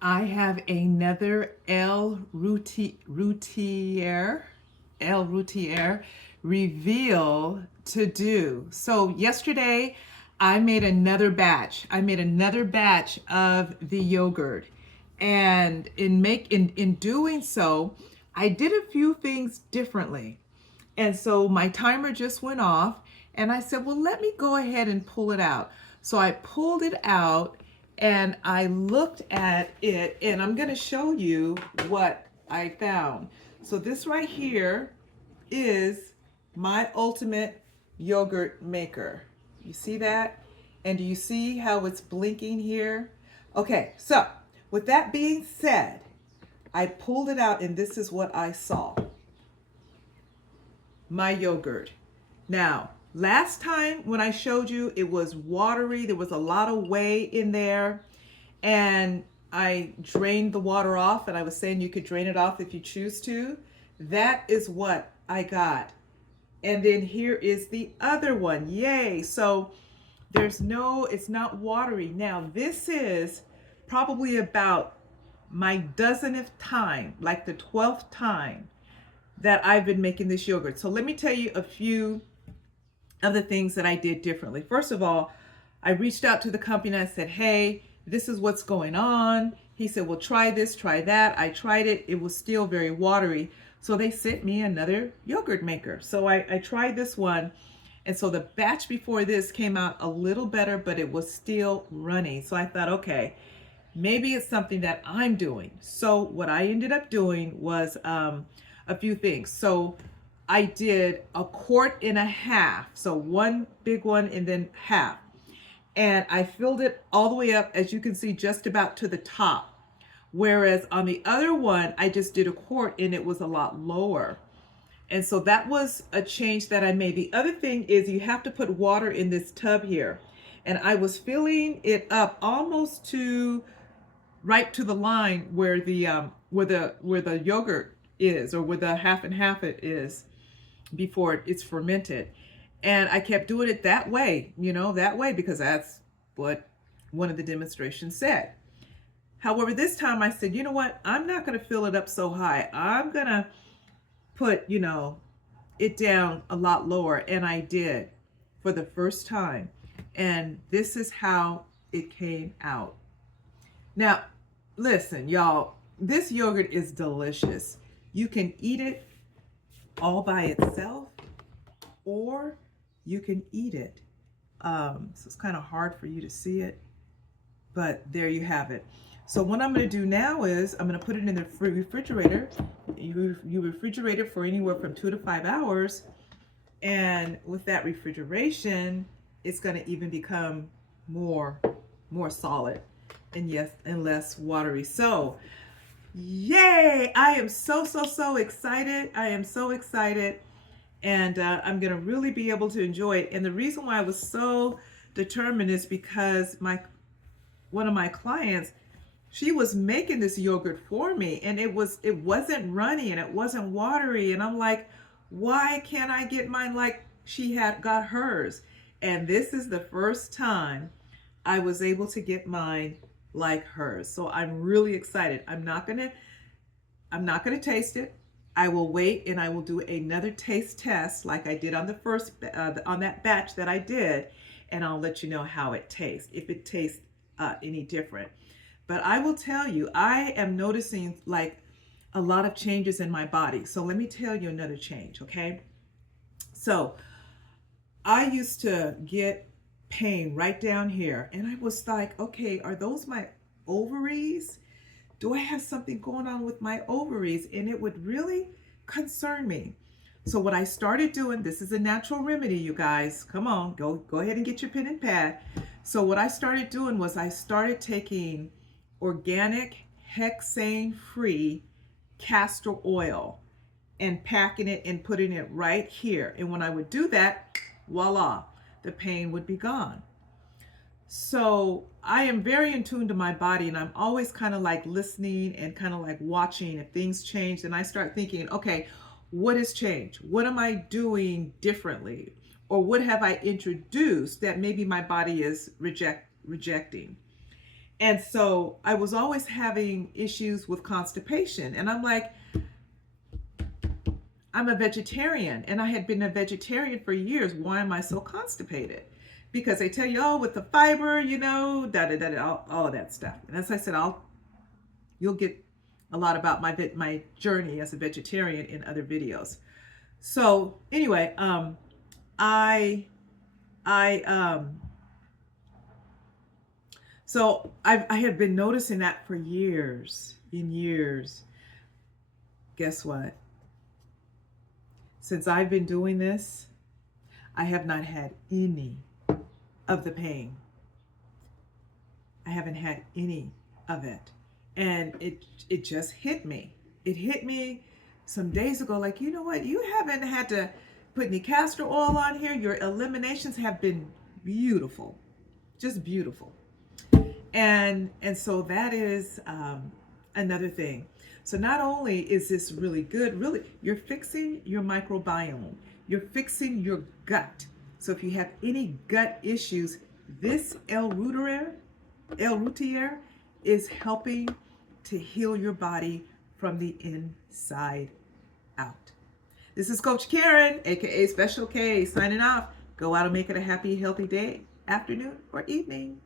I have another L-Reuteri reveal to do. So yesterday I made another batch. I made another batch of the yogurt. And in doing so, I did a few things differently. And so my timer just went off and I said, well, let me go ahead and pull it out. So I pulled it out and I looked at it and I'm going to show you what I found. So this right here is my ultimate yogurt maker. You see that? And do you see how it's blinking here? Okay, so with that being said, I pulled it out and this is what I saw. My yogurt. Now, last time when I showed you, it was watery. There was a lot of whey in there. And I drained the water off, and I was saying you could drain it off if you choose to. That is what I got. And then here is the other one. Yay. So it's not watery. Now, this is probably about my dozenth time, like the 12th time that I've been making this yogurt. So let me tell you a few of the things that I did differently. First of all, I reached out to the company and I said, hey, this is what's going on. He said, well, try this, try that. I tried it. It was still very watery. So they sent me another yogurt maker. So I tried this one. And so the batch before this came out a little better, but it was still runny. So I thought, okay, maybe it's something that I'm doing. So what I ended up doing was a few things. So I did a quart and a half. So one big one and then half. And I filled it all the way up, as you can see, just about to the top. Whereas on the other one, I just did a quart and it was a lot lower. And so that was a change that I made. The other thing is you have to put water in this tub here. And I was filling it up almost to right to the line where the yogurt is, or where the half and half it is before it's fermented. And I kept doing it that way, that way, because that's what one of the demonstrations said. However, this time I said, you know what? I'm not going to fill it up so high. I'm going to put, it down a lot lower. And I did for the first time. And this is how it came out. Now, listen, y'all, this yogurt is delicious. You can eat it all by itself, or you can eat it. So it's kind of hard for you to see it, but there you have it. So what I'm going to do now is I'm going to put it in the refrigerator. You refrigerate it for anywhere from 2 to 5 hours. And with that refrigeration, it's going to even become more solid and yes, and less watery. So yay! I am so excited. I am so excited. And I'm going to really be able to enjoy it. And the reason why I was so determined is because one of my clients, she was making this yogurt for me, and it wasn't runny and it wasn't watery. And I'm like, why can't I get mine like she had got hers? And this is the first time I was able to get mine like hers. So I'm really excited. I'm not gonna taste it. I will wait and I will do another taste test like I did on the first on that batch that I did, and I'll let you know how it tastes, if it tastes any different. But I will tell you, I am noticing like a lot of changes in my body. So let me tell you another change, okay? So I used to get pain right down here, and I was like, okay, are those my ovaries? Do I have something going on with my ovaries? And it would really concern me. So what I started doing, this is a natural remedy, you guys. Come on, go ahead and get your pen and pad. So what I started doing was I started taking organic, hexane-free castor oil and packing it and putting it right here. And when I would do that, voila, the pain would be gone. So I am very in tune to my body, and I'm always kind of like listening and kind of like watching if things change. And I start thinking, okay, what has changed? What am I doing differently? Or what have I introduced that maybe my body is rejecting? And so I was always having issues with constipation. And I'm like, I'm a vegetarian and I had been a vegetarian for years. Why am I so constipated? Because they tell you, oh, with the fiber, you know, da da da, da all of that stuff. And as I said, you'll get a lot about my journey as a vegetarian in other videos. So anyway, I so I had been noticing that for years and years. Guess what? Since I've been doing this, I have not had any of the pain. I haven't had any of it. And it just hit me. It hit me some days ago, like, you know what? You haven't had to put any castor oil on here. Your eliminations have been beautiful, just beautiful. And so that is another thing. So not only is this really good, really, you're fixing your microbiome. You're fixing your gut. So if you have any gut issues, this L-Reuteri is helping to heal your body from the inside out. This is Coach Karen, aka Special K, signing off. Go out and make it a happy, healthy day, afternoon, or evening.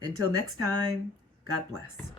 Until next time, God bless.